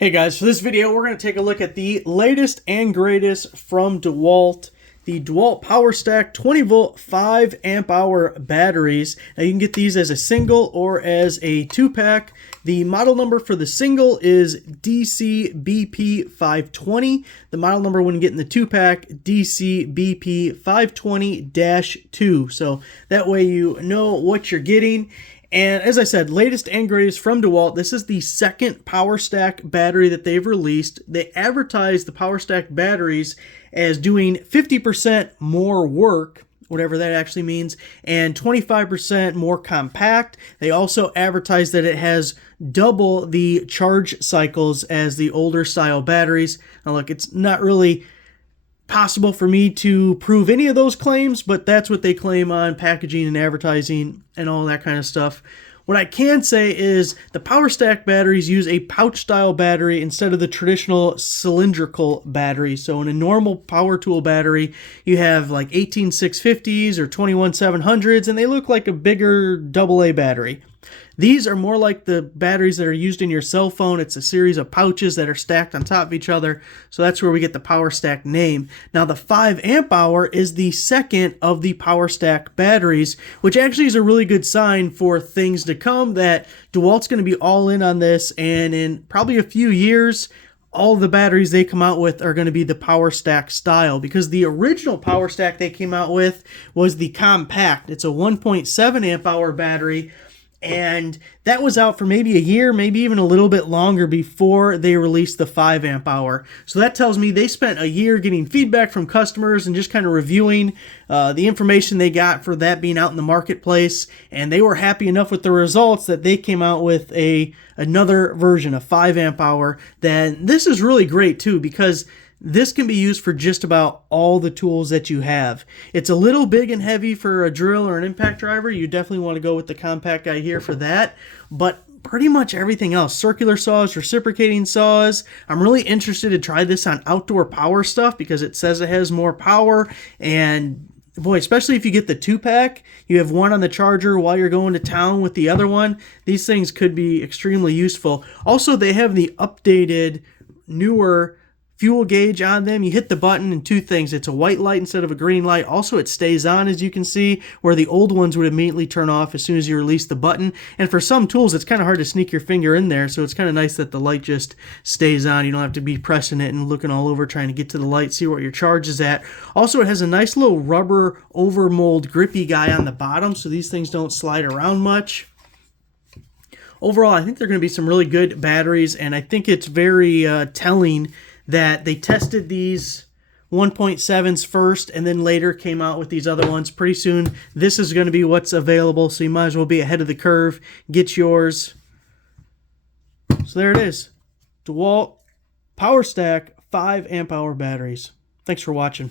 Hey guys, for this video we're going to take a look at the latest and greatest from DeWALT, the DeWALT Powerstack 20 volt 5 amp hour batteries. Now you can get these as a single or as a 2-pack. The model number for the single is DCBP520. The model number when getting the 2-pack, DCBP520-2. So that way you know what you're getting. And as I said, latest and greatest from DeWALT. This is the second Powerstack battery that they've released. They advertise the Powerstack batteries as doing 50% more work, whatever that actually means, and 25% more compact. They also advertise that it has double the charge cycles as the older style batteries. Now look, it's not really possible for me to prove any of those claims, but that's what they claim on packaging and advertising and all that kind of stuff. What I can say is the Powerstack batteries use a pouch style battery instead of the traditional cylindrical battery. So in a normal power tool battery, you have like 18650s or 21700s, and they look like a bigger AA battery. These are more like the batteries that are used in your cell phone. It's a series of pouches that are stacked on top of each other. So that's where we get the Powerstack name. Now the 5 amp hour is the second of the Powerstack batteries, which actually is a really good sign for things to come, that DeWALT's going to be all in on this, and in probably a few years, all the batteries they come out with are going to be the Powerstack style, because the original Powerstack they came out with was the compact. It's a 1.7 amp hour battery, and that was out for maybe a year, maybe even a little bit longer before they released the 5 amp hour. So that tells me they spent a year getting feedback from customers and just kind of reviewing the information they got for that being out in the marketplace. And they were happy enough with the results that they came out with another version, a 5 amp hour. Then this is really great too, because this can be used for just about all the tools that you have. It's a little big and heavy for a drill or an impact driver. You definitely want to go with the compact guy here for that. But pretty much everything else, circular saws, reciprocating saws. I'm really interested to try this on outdoor power stuff because it says it has more power. And boy, especially if you get the 2-pack, you have one on the charger while you're going to town with the other one. These things could be extremely useful. Also, they have the updated, newer fuel gauge on them. You hit the button and two things. It's a white light instead of a green light. Also, it stays on, as you can see, where the old ones would immediately turn off as soon as you release the button. And for some tools, it's kind of hard to sneak your finger in there, so it's kind of nice that the light just stays on. You don't have to be pressing it and looking all over trying to get to the light, see what your charge is at. Also, it has a nice little rubber overmold grippy guy on the bottom, so these things don't slide around much. Overall, I think they're going to be some really good batteries, and I think it's very telling that they tested these 1.7s first and then later came out with these other ones. Pretty soon, this is going to be what's available, so you might as well be ahead of the curve. Get yours. So there it is. DeWALT Powerstack 5 amp hour batteries. Thanks for watching.